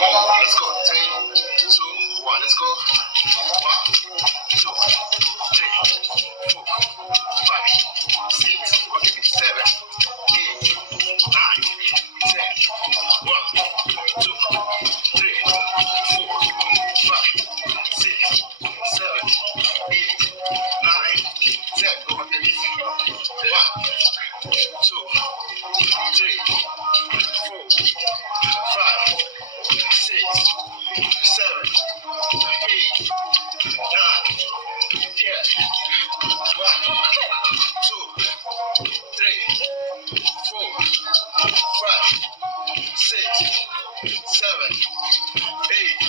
Let's go. 3, 2, 1. Let's go. 1, 2, 3, 4, 5, 6, 7, 8, 9, 10. 1, 2, 3, 4, 5, 6, 7, 8, 9, 10. Go back again. 1, 2, 3, 4, 5, 6, 7, 8, 9, 10. 1, 2, 3, 4, 5, 6, 7, 8,